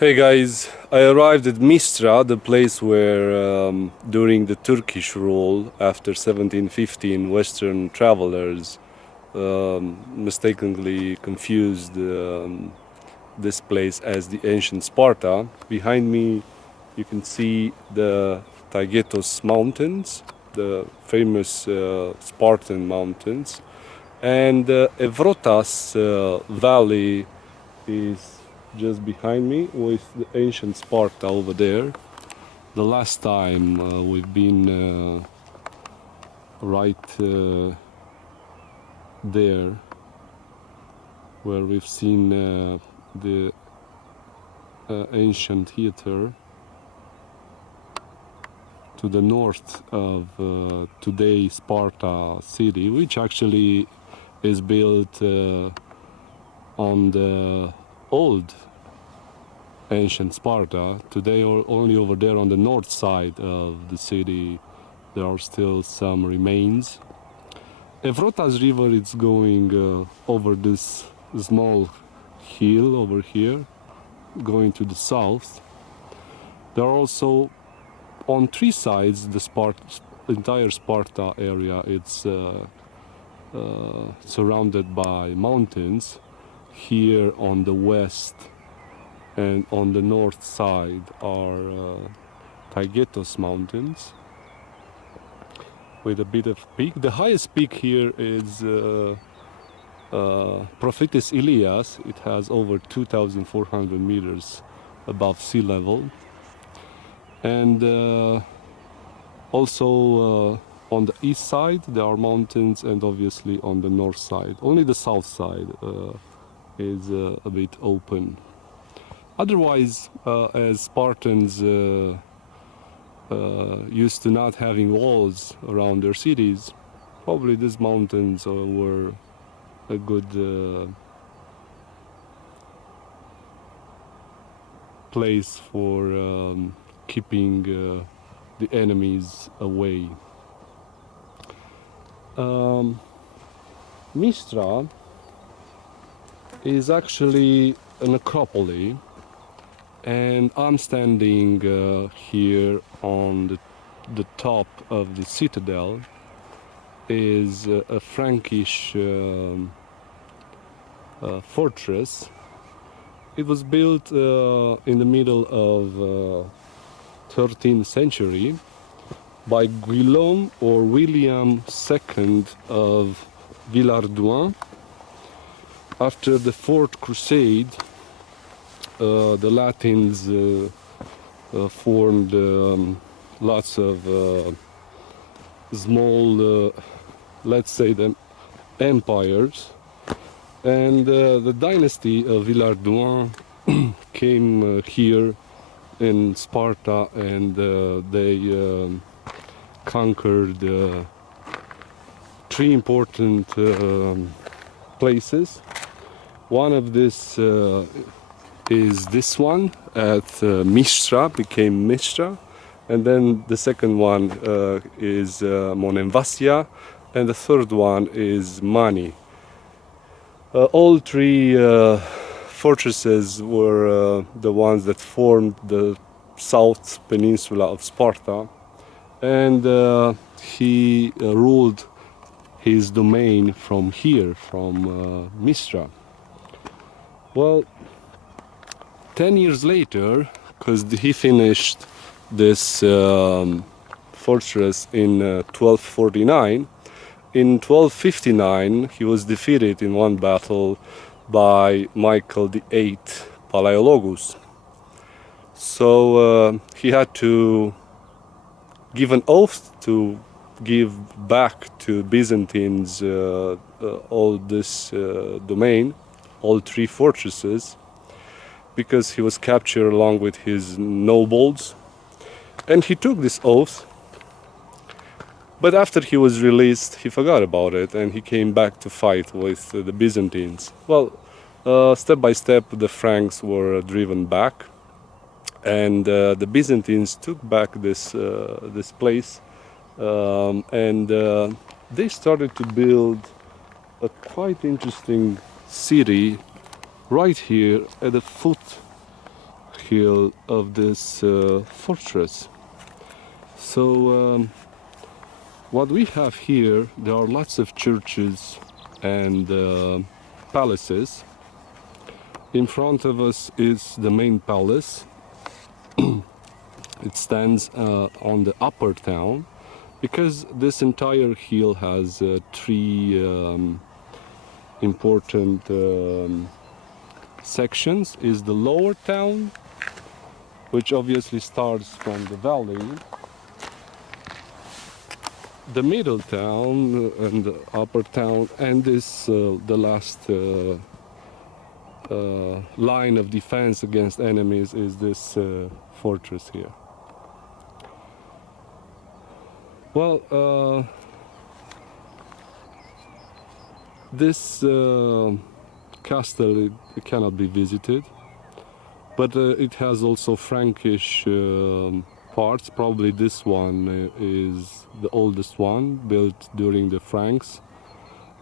Hey guys, I arrived at Mystras, the place where during the Turkish rule after 1715 Western travelers mistakenly confused this place as the ancient Sparta. Behind me you can see the Taygetos mountains, the famous Spartan mountains, and Evrotas valley is just behind me with the ancient Sparta over there. The last time we've been right there where we've seen the ancient theater to the north of today Sparta city, which actually is built on the old ancient Sparta. Today only over there on the north side of the city there are still some remains. Evrotas river is going over this small hill over here, going to the south. There are also on three sides the entire Sparta area. It's surrounded by mountains. Here on the west and on the north side are Taygetos mountains with a bit of peak. The highest peak here is Prophetess Elias. It has over 2,400 meters above sea level. And also on the east side there are mountains, and obviously on the north side. Only the south side is a bit open. Otherwise, as Spartans used to not having walls around their cities, probably these mountains were a good place for keeping the enemies away. Mystras is actually an acropolis, and I'm standing here on the top of the citadel. Is a Frankish fortress. It was built in the middle of 13th century by Guillaume or William II of Villardouin. After the Fourth Crusade, the Latins formed lots of small, let's say them, empires, and the dynasty of Villardouin came here in Sparta, and they conquered three important places. One of this is this one at Mystras, became Mystras, and then the second one is Monemvasia, and the third one is Mani. All three fortresses were the ones that formed the south peninsula of Sparta, and he ruled his domain from here, from Mystras. Well, 10 years later, because he finished this fortress in 1249, in 1259 he was defeated in one battle by Michael VIII Palaiologus. So he had to give an oath to give back to Byzantines all this domain, all three fortresses, because he was captured along with his nobles. And he took this oath, but after he was released he forgot about it, and he came back to fight with the Byzantines. Well, step by step the Franks were driven back, and the Byzantines took back this place, and they started to build a quite interesting city right here at the foot hill of this fortress. So what we have here, there are lots of churches and palaces. In front of us is the main palace. It stands on the upper town, because this entire hill has three important sections. Is the lower town, which obviously starts from the valley, the middle town and the upper town, and this the last line of defense against enemies is this fortress here. Well, this castle, it cannot be visited, but it has also Frankish parts. Probably this one is the oldest one, built during the Franks,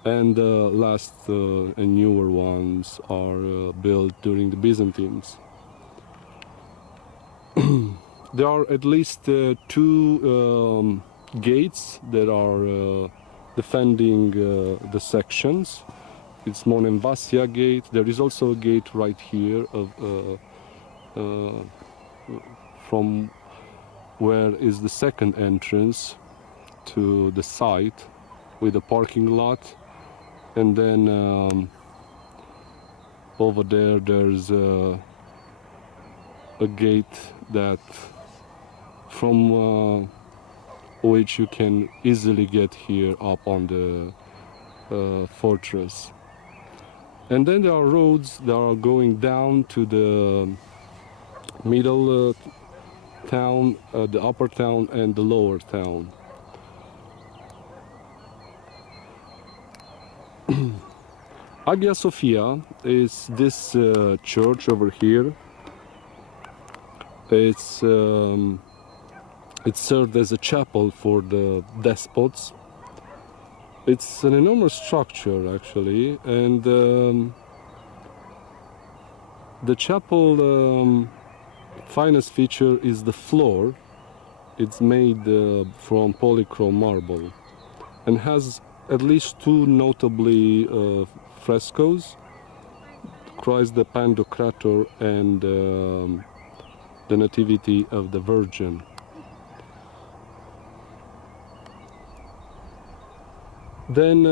and the last and newer ones are built during the Byzantines. There are at least two gates that are defending the sections. It's Monemvasia gate. There is also a gate right here from where is the second entrance to the site with a parking lot, and then over there's a gate that from which you can easily get here up on the fortress. And then there are roads that are going down to the middle town, the upper town, and the lower town. Hagia Sophia is this church over here. It served as a chapel for the despots. It's an enormous structure, actually, and the chapel finest feature is the floor. It's made from polychrome marble and has at least two notably frescoes, Christ the Pantocrator and the Nativity of the Virgin. Then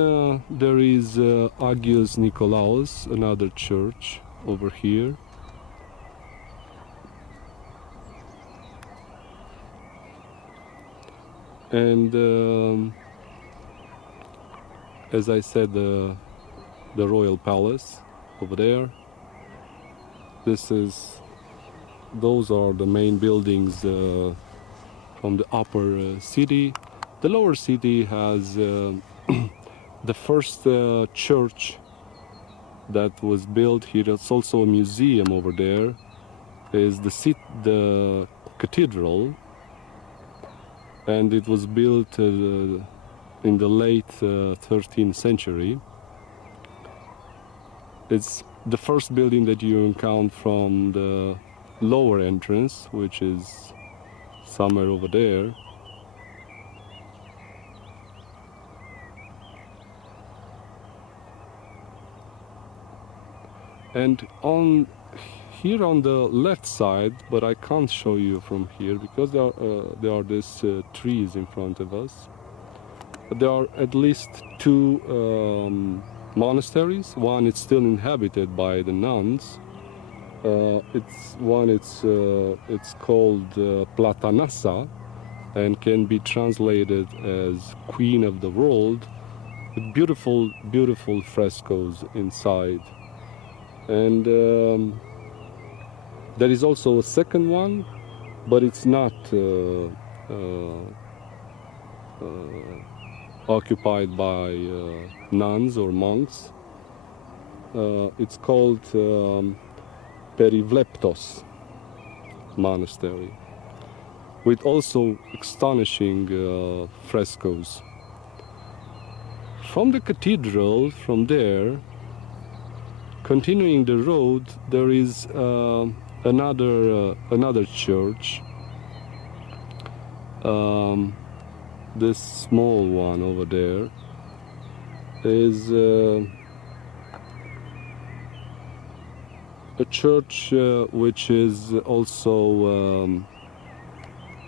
there is Agios Nikolaos, another church over here. And as I said, the royal palace over there. Those are the main buildings from the upper city. The lower city has the first church that was built here. It's also a museum over there. Is the cathedral, and it was built in the late 13th century. It's the first building that you encounter from the lower entrance, which is somewhere over there. And here on the left side, but I can't show you from here because there are these trees in front of us. But there are at least two monasteries. One is still inhabited by the nuns. It's called Platanassa, and can be translated as Queen of the World, with beautiful, beautiful frescoes inside. And there is also a second one, but it's not occupied by nuns or monks. It's called Perivleptos Monastery, with also astonishing frescoes. From the cathedral, from there, continuing the road, there is another church. This small one over there is a church which is also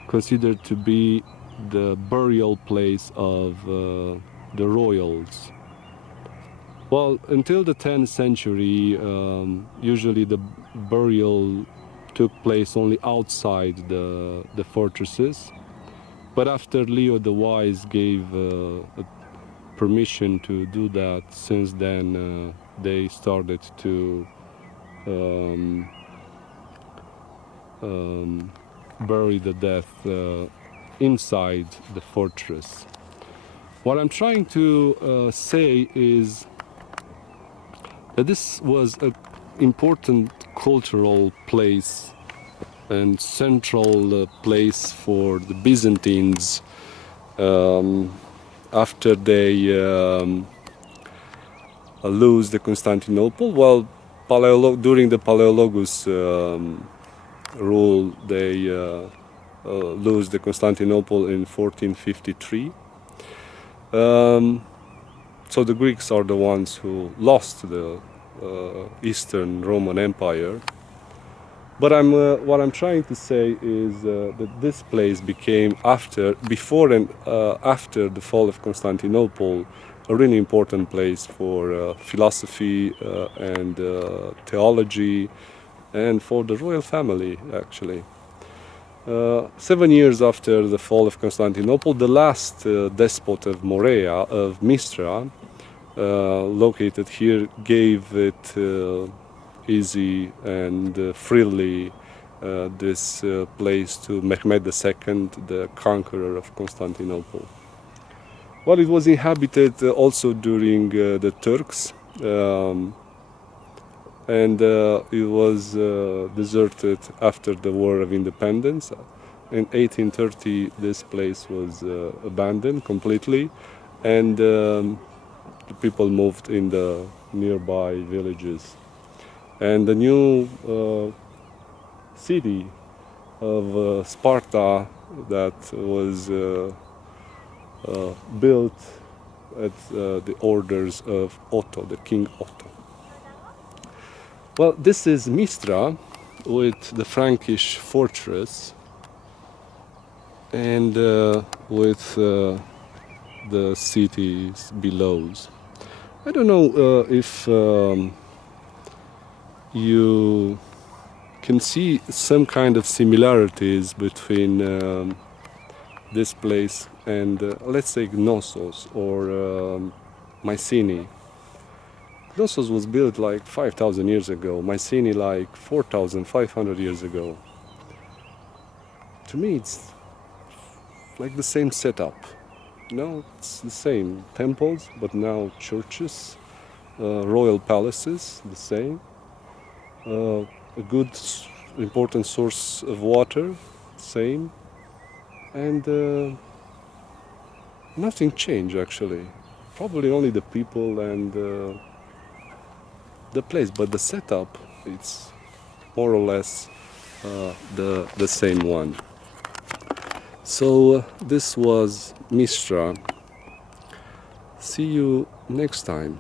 considered to be the burial place of the royals. Well, until the 10th century, usually the burial took place only outside the fortresses. But after Leo the Wise gave permission to do that, since then they started to bury the dead inside the fortress. What I'm trying to say is that this was an important cultural place and central place for the Byzantines after they lose the Constantinople. Well, during the Paleologus rule, they lose the Constantinople in 1453. So the Greeks are the ones who lost the Eastern Roman Empire. But what I'm trying to say is that this place became, before and after the fall of Constantinople, a really important place for philosophy and theology, and for the royal family, actually. 7 years after the fall of Constantinople, the last despot of Morea, of Mystras, located here, gave it easy and freely this place to Mehmed II, the conqueror of Constantinople. Well, it was inhabited also during the Turks, and it was deserted after the War of Independence. In 1830, this place was abandoned completely, and the people moved in the nearby villages. And the new city of Sparta that was built at the orders of Otto, the King Otto. Well, this is Mystras with the Frankish fortress and with the cities below. I don't know if you can see some kind of similarities between this place and let's say Knossos or Mycenae. Knossos was built like 5,000 years ago, Mycenae like 4,500 years ago. To me it's like the same setup. No, it's the same. Temples, but now churches, royal palaces, the same. A good, important source of water, same. And nothing changed actually. Probably only the people and the place, but the setup, it's more or less the same one. So this was Mystras. See you next time.